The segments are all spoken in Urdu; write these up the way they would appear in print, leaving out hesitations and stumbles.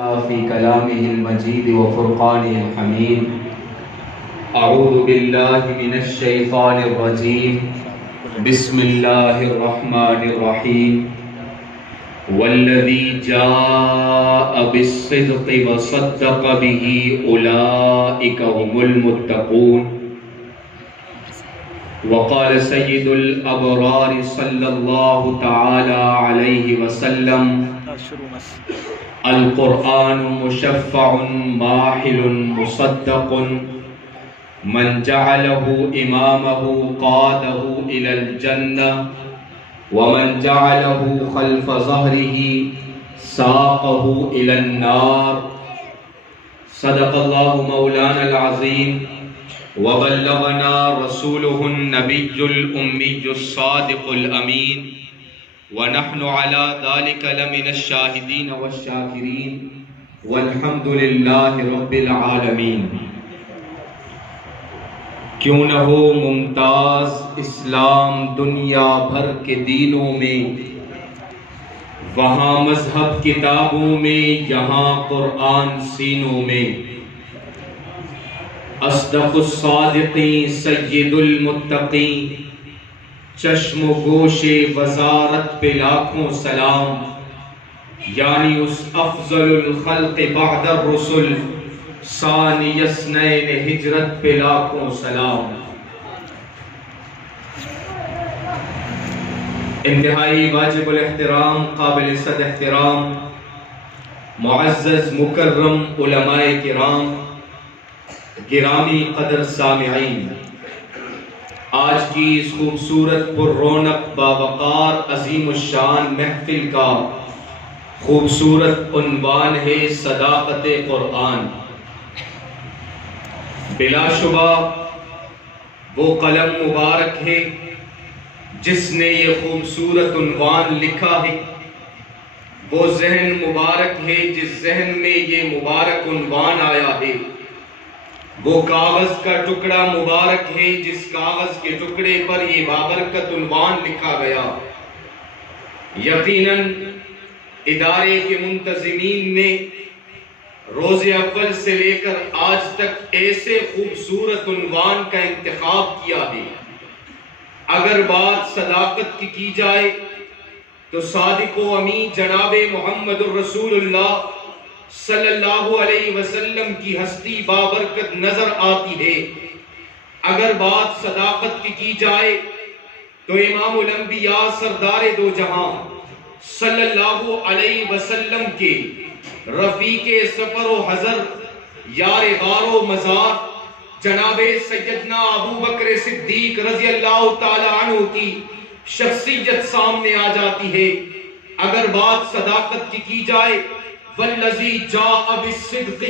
في كلامه المجيد وفرقانه الحميد. أعوذ بالله من الشيطان الرجيم. بسم الله الرحمن الرحيم. والذي جاء بالصدق وصدق به أولئك هم المتقون. وقال سيد الأبرار صلى الله تعالى عليه وسلم: القرآن مشفع ماحل مصدق، من جعله إمامه قاده إلى الجنة، ومن جعله خلف ظهره ساقه إلى النار. صدق الله مولانا العظيم، وبلغنا رسوله النبي الأمي الصادق الأمين، ونحن على ذلك لمن الشاهدين والشاكرين، والحمد لله رب العالمين. کیوں نہ ہو ممتاز اسلام دنیا بھر کے دینوں میں، وہاں مذہب کتابوں میں، یہاں قرآن سینوں میں. اصدق الصادقین سید المتقین، چشم و گوش وزارت پہ لاکھوں سلام، یعنی اس افضل الخلق بعد الرسل ثانی اثنین ہجرت پہ لاکھوں سلام. انتہائی واجب الاحترام، قابل صد احترام، معزز مکرم علماء کرام، گرامی قدر سامعین، آج کی اس خوبصورت پر رونق باوقار عظیم الشان محفل کا خوبصورت عنوان ہے صداقت قرآن. بلا شبہ وہ قلم مبارک ہے جس نے یہ خوبصورت عنوان لکھا ہے، وہ ذہن مبارک ہے جس ذہن میں یہ مبارک عنوان آیا ہے، وہ کاغذ کا ٹکڑا مبارک ہے جس کاغذ کے ٹکڑے پر یہ بابرکت عنوان لکھا گیا. یقیناً ادارے کے منتظمین نے روز اول سے لے کر آج تک ایسے خوبصورت عنوان کا انتخاب کیا ہے. اگر بات صداقت کی جائے تو صادق و امین جناب محمد الرسول اللہ صلی اللہ علیہ وسلم کی ہستی بابرکت نظر آتی ہے. اگر بات صداقت کی جائے تو امام الانبیاء سردار دو جہاں صلی اللہ علیہ وسلم کے رفیق سفر و حضر، یار غار و مزار جناب سیدنا ابو بکر صدیق رضی اللہ تعالی عنہ کی شخصیت سامنے آ جاتی ہے. اگر بات صداقت کی جائے والذی جاء بالصدق،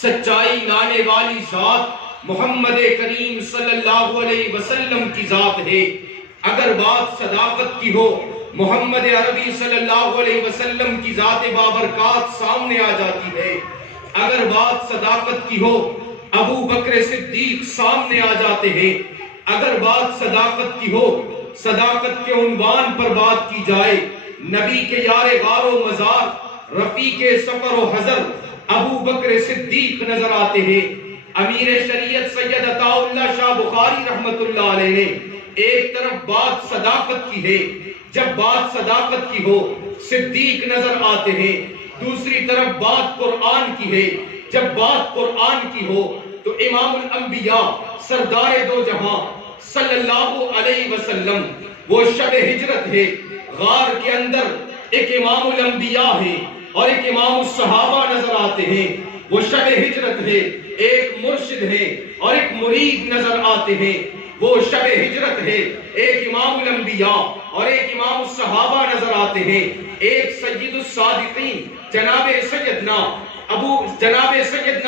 سچائی لانے والی ذات محمد کریم صلی اللہ علیہ وسلم کی ذات ہے. اگر بات صداقت کی ہو محمد عربی صلی اللہ علیہ وسلم کی ذات بابرکات سامنے آ جاتی ہے. اگر بات صداقت کی ہو ابو بکر صدیق سامنے آ جاتے ہیں. اگر بات صداقت کی ہو، صداقت کے عنوان پر بات کی جائے، نبی کے یار غار و مزار رفیق سفر و حضر ابو بکر صدیق نظر آتے ہیں. امیر شریعت سید عطا اللہ شاہ بخاری رحمت اللہ علیہ نے ایک طرف بات صداقت کی ہے، جب بات صداقت کی ہو صدیق نظر آتے ہیں. دوسری طرف بات قرآن کی ہے، جب بات قرآن کی ہو تو امام الانبیاء سردار دو جہاں صلی اللہ علیہ وسلم. وہ شب ہجرت ہے، غار کے اندر ایک امام الانبیاء ہے اور ایک امام الصحابہ نظر آتے ہیں. وہ شب ہجرت ہے، ایک مرشد ہے اور ایک مرید نظر آتے ہیں. وہ شب ہجرت ہے، ایک امام الانبیاء اور ایک امام الصحابہ نظر آتے ہیں. ایک سید الصادقین جناب سیدنا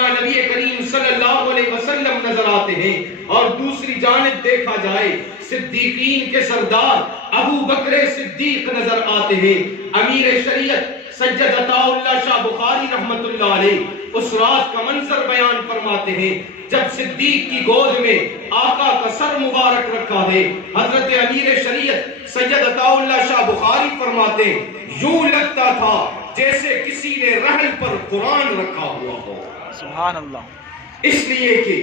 نبی کریم صلی اللہ علیہ وسلم نظر آتے ہیں، اور دوسری جانب دیکھا جائے صدیقین کے سردار ابو بکر صدیق نظر آتے ہیں. امیر شریعت سید عطا اللہ شاہ بخاری رحمت اللہ علیہ اس رات کا منظر بیان فرماتے ہیں جب صدیق کی گود میں آقا کا سر مبارک رکھا ہے. حضرت امیر شریعت سید عطا اللہ شاہ بخاری فرماتے یوں لگتا تھا جیسے کسی نے رحل پر قرآن رکھا ہوا ہو۔ سبحان اللہ۔ اس لیے کہ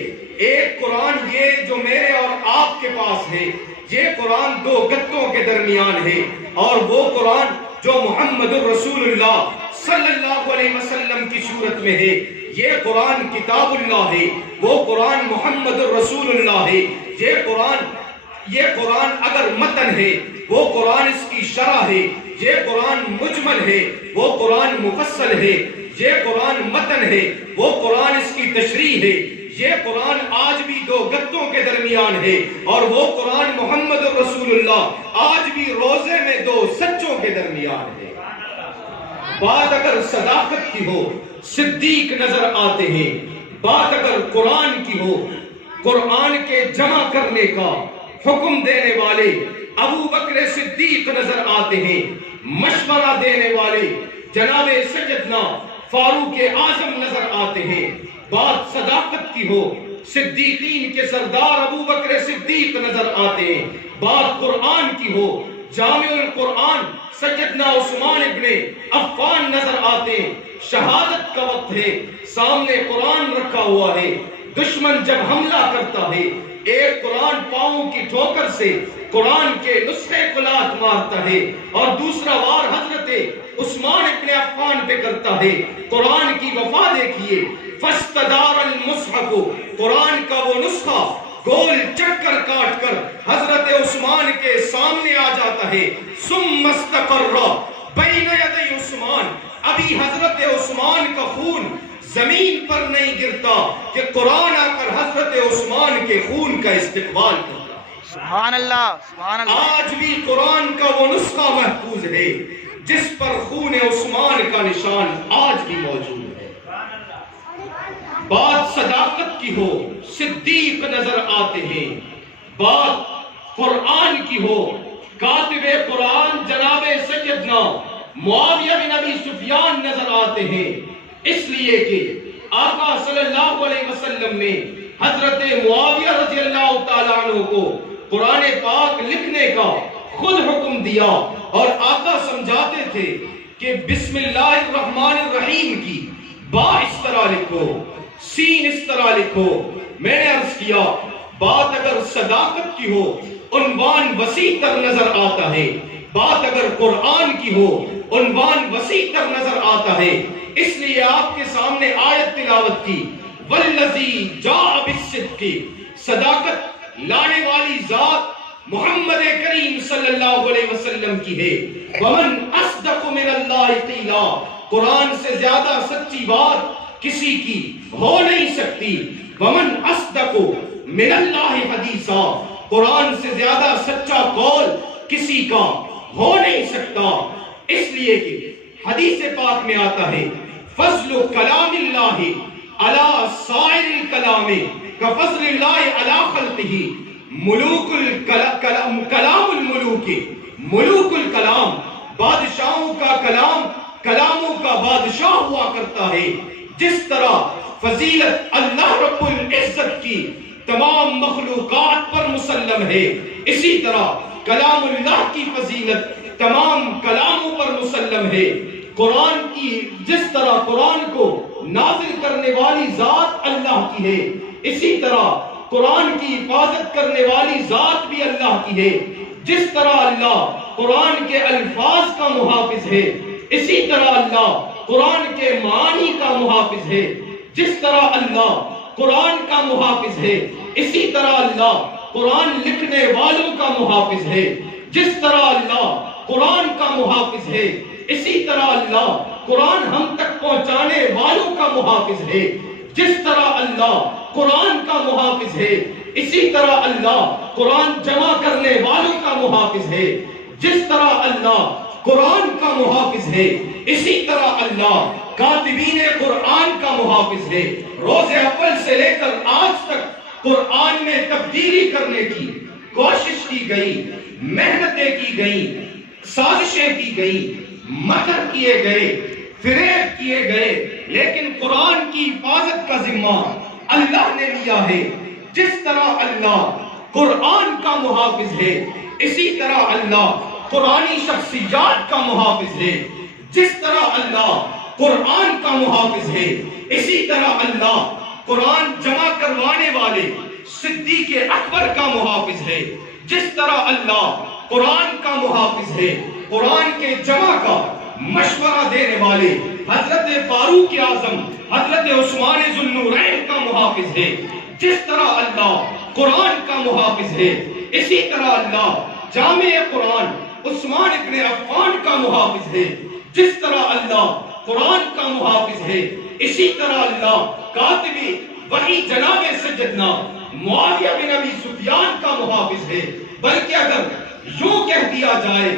ایک قرآن یہ جو میرے اور آپ کے پاس ہے، یہ قرآن دو گتوں کے درمیان ہے، اور وہ قرآن جو محمد الرسول اللہ صلی اللہ علیہ وسلم کی صورت میں ہے، یہ قرآن کتاب اللہ ہے، وہ قرآن محمد الرسول اللہ ہے۔ یہ قرآن اگر متن ہے، وہ قرآن اس کی شرح ہے۔ یہ قرآن مجمل ہے، وہ قرآن مفصل ہے۔ یہ قرآن متن ہے، وہ قرآن اس کی تشریح ہے۔ یہ قرآن آج بھی دو گتوں کے درمیان ہے، اور وہ قرآن محمد رسول اللہ آج بھی روزے میں دو سچوں کے درمیان ہے۔ بات اگر صداقت کی ہو، صدیق نظر آتے ہیں۔ بات اگر قرآن کی ہو، قرآن کے جمع کرنے کا حکم دینے والے ابو بکر صدیق نظر آتے ہیں۔ مشورہ دینے والے جناب سیدنا فاروق اعظم نظر آتے ہیں۔ بات صداقت کی ہو، صدیقین کے سردار ابو بکر صدیق نظر آتے ہیں۔ بات قرآن کی ہو، جامع القرآن سیدنا عثمان ابن عفان نظر آتے ہیں۔ شہادت کا وقت ہے، سامنے قرآن رکھا ہوا ہے، دشمن جب حملہ کرتا ہے، ایک قرآن پاؤں کی ٹھوکر سے قرآن کے نسخے کو لات مارتا ہے، اور دوسرا وار حضرت عثمان ابن عفان پہ کرتا ہے۔ قرآن کی وفا دیکھیے، فاستدار المصحف، قرآن کا وہ نسخہ گول چکر کاٹ کر حضرت عثمان کے سامنے آ جاتا ہے۔ ثم استقر بین یدی عثمان، ابھی حضرت عثمان کا خون زمین پر نہیں گرتا کہ قرآن آ کر حضرت عثمان کے خون کا استقبال کرتا ہے۔ سبحان اللہ، سبحان اللہ۔ آج بھی قرآن کا وہ نسخہ محفوظ ہے جس پر خون عثمان کا نشان آج بھی موجود ہے۔ بات صداقت کی ہو، صدیق نظر آتے ہیں۔ بات قرآن کی ہو، کاتب قرآن جناب سیدنا معاویہ بن ابی سفیان نظر آتے ہیں۔ اس لیے کہ آقا صلی اللہ علیہ وسلم نے حضرت معاویہ رضی اللہ تعالیٰ عنہ کو قرآن پاک لکھنے کا خود حکم دیا، اور آقا سمجھاتے تھے کہ بسم اللہ الرحمن الرحیم کی با اس طرح لکھو، سین اس طرح لکھو۔ میں نے عرض کیا، بات اگر صداقت کی ہو، عنوان وسیع تر نظر آتا ہے۔ بات اگر قرآن کی ہو، عنوان وسیع تر نظر آتا ہے۔ اس لیے آپ کے سامنے آیت تلاوت کی، والذی جاء بالصدق، صداقت لانے والی ذات محمد کریم صلی اللہ علیہ وسلم کی ہے۔ ومن اصدق من اللہ قیلا، قرآن سے زیادہ سچی بات کسی کی ہو نہیں سکتی۔ ومن اصدق من اللہ حدیثا، قرآن سے زیادہ سچا قول کسی کا ہو نہیں سکتا۔ اس لیے کہ حدیث پاک میں آتا ہے، فضل کلام اللہ علی سائر الکلام کفضل اللہ علی خلقہ، ملوک الکلام، کلام الملوک، ملوک الکلام، بادشاہوں کا کلام کلاموں کا بادشاہ ہوا کرتا ہے۔ جس طرح فضیلت اللہ رب العزت کی تمام مخلوقات پر مسلم ہے، اسی طرح کلام اللہ کی فضیلت تمام کلاموں پر مسلم ہے۔ قرآن کی جس طرح قرآن کو نازل کرنے والی ذات اللہ کی ہے، اسی طرح قرآن کی حفاظت کرنے والی ذات بھی اللہ کی ہے۔ جس طرح اللہ قرآن کے الفاظ کا محافظ ہے، اسی طرح اللہ قرآن کے معانی کا محافظ ہے۔ جس طرح اللہ قرآن کا محافظ ہے، اسی طرح اللہ قرآن لکھنے والوں کا محافظ ہے۔ جس طرح اللہ قرآن کا محافظ ہے، اسی طرح اللہ قرآن ہم تک پہنچانے والوں کا محافظ ہے۔ جس طرح اللہ قرآن کا محافظ ہے، اسی طرح اللہ قرآن جمع کرنے والوں کا محافظ ہے۔ جس طرح اللہ قرآن کا محافظ ہے، اسی طرح اللہ کاتبین قرآن کا محافظ ہے۔ روز اول سے لے کر آج تک قرآن میں تبدیلی کرنے کی کوشش کی گئی، محنتیں کی گئی، سازشیں کی گئی، مکر کیے گئے، فریب کیے گئے، لیکن قرآن کی حفاظت کا ذمہ اللہ نے لیا ہے۔ جس طرح اللہ قرآن کا محافظ ہے، اسی طرح اللہ قرآنی شخصیات کا محافظ ہے۔ جس طرح اللہ قرآن کا محافظ ہے، اسی طرح اللہ قرآن جمع کروانے والے صدیق اکبر کا محافظ ہے۔ جس طرح اللہ قرآن کا محافظ ہے، قرآن کے جمع کا مشورہ دینے والے حضرت فاروق اعظم حضرت عثمان ذو النورین کا محافظ ہے۔ جس طرح اللہ قرآن کا محافظ ہے، اسی طرح اللہ جامع قرآن عثمان ابن عفان کا محافظ ہے۔ جس طرح اللہ قرآن کا محافظ ہے، اسی طرح اللہ کاتب وحی جناب سیدنا معاویہ بن ابی سفیان کا محافظ ہے۔ بلکہ اگر یوں کہہ دیا جائے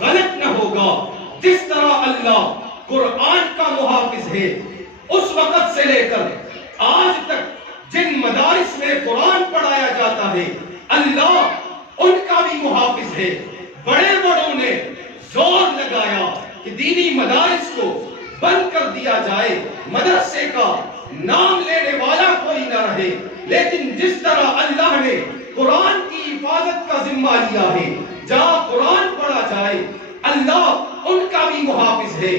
غلط نہ ہوگا، جس طرح اللہ قرآن کا محافظ ہے، اس وقت سے لے کر آج تک جن مدارس میں قرآن پڑھایا جاتا ہے اللہ ان کا بھی محافظ ہے۔ بڑے بڑوں نے زور لگایا کہ دینی مدارس کو بند کر دیا جائے، مدرسے کا نام لینے والا کوئی نہ رہے، لیکن جس طرح اللہ نے قرآن کی حفاظت کا ذمہ لیا ہے، جہاں قرآن پڑھا جائے اللہ ان کا بھی محافظ ہے۔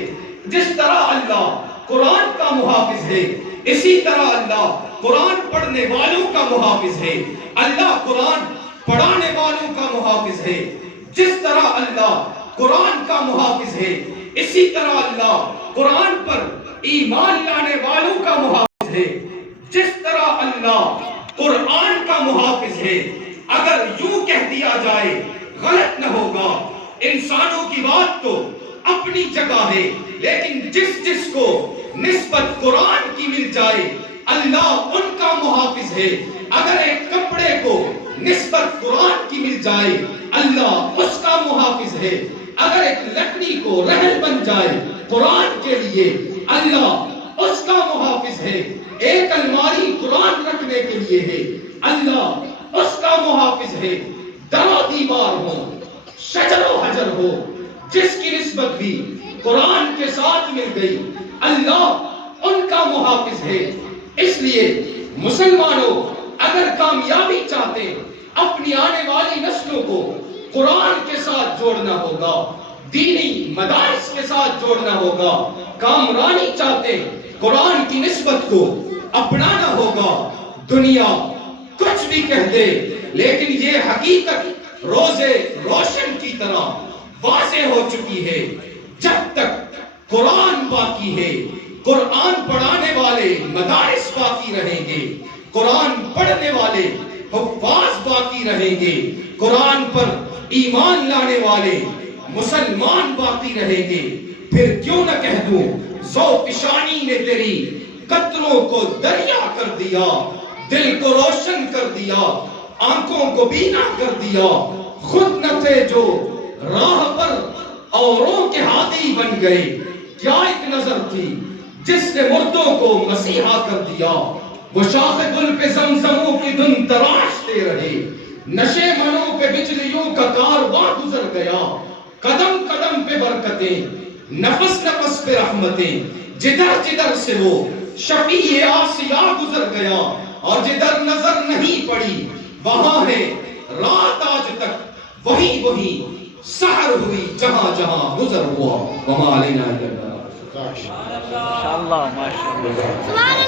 جس طرح اللہ قرآن کا محافظ ہے، اسی طرح اللہ قرآن پڑھنے والوں کا محافظ ہے، اللہ قرآن پڑھانے والوں کا محافظ ہے۔ جس طرح اللہ قرآن کا محافظ ہے، اسی طرح اللہ قرآن پر ایمان لانے والوں کا محافظ ہے۔ جس طرح اللہ قرآن کا محافظ ہے، اگر یوں کہہ دیا جائے غلط نہ ہوگا۔ انسانوں کی بات تو اپنی جگہ ہے، لیکن جس جس کو نسبت قرآن کی مل جائے اللہ ان کا محافظ ہے۔ اگر ایک کپڑے کو نسبت قرآن کی مل جائے اللہ اس کا محافظ ہے۔ اگر ایک لکڑی کو رہن بن جائے قرآن کے لیے اللہ اس کا محافظ ہے۔ ایک الماری قرآن رکھنے کے لیے ہے، اللہ اس کا محافظ ہے۔ در و دیوار ہو، شجر و حجر ہو، جس کی نسبت بھی قرآن کے ساتھ مل گئی اللہ ان کا محافظ ہے۔ اس لیے مسلمانوں اگر کامیابی چاہتے اپنی آنے والی نسلوں کو قرآن کے ساتھ جوڑنا ہوگا، دینی مدارس کے ساتھ جوڑنا ہوگا، کامرانی چاہتے قرآن کی نسبت کو اپنانا ہوگا۔ دنیا کچھ بھی کہہ دے لیکن یہ حقیقت روزے روشن کی طرح واضح ہو چکی ہے، جب تک قرآن باقی ہے قرآن پڑھانے والے مدارس باقی رہیں گے، قرآن پڑھنے والے حفاظ باقی رہیں گے، قرآن پر ایمان لانے والے مسلمان باقی رہیں گے۔ پھر کیوں نہ کہہ دوں ذو پیشانی نے تیری قطروں کو دریا کر دیا، دل کو روشن کر دیا، آنکھوں کو بینا کر دیا، خود نہ تھے جو راہ پر اوروں کے ہادی بن گئے، کیا ایک نظر تھی جس نے مردوں کو مسیحا کر دیا، وہ شاخ گل پہ زمزموں کی دھن تراشتے رہے، نشے منوں پہ بجلیوں کا کارواں گزر گیا، قدم قدم پہ برکتیں، نفس نفس پہ رحمتیں، جدھر جدھر سے وہ شفیع آسیا گزر گیا، اور جدھر نظر نہیں پڑی وہاں ہے رات آج تک وہی وہی سحر ہوئی جہاں جہاں گزر ہوا۔ وما علینا الا البلاغ۔ ماشاءاللہ ماشاءاللہ۔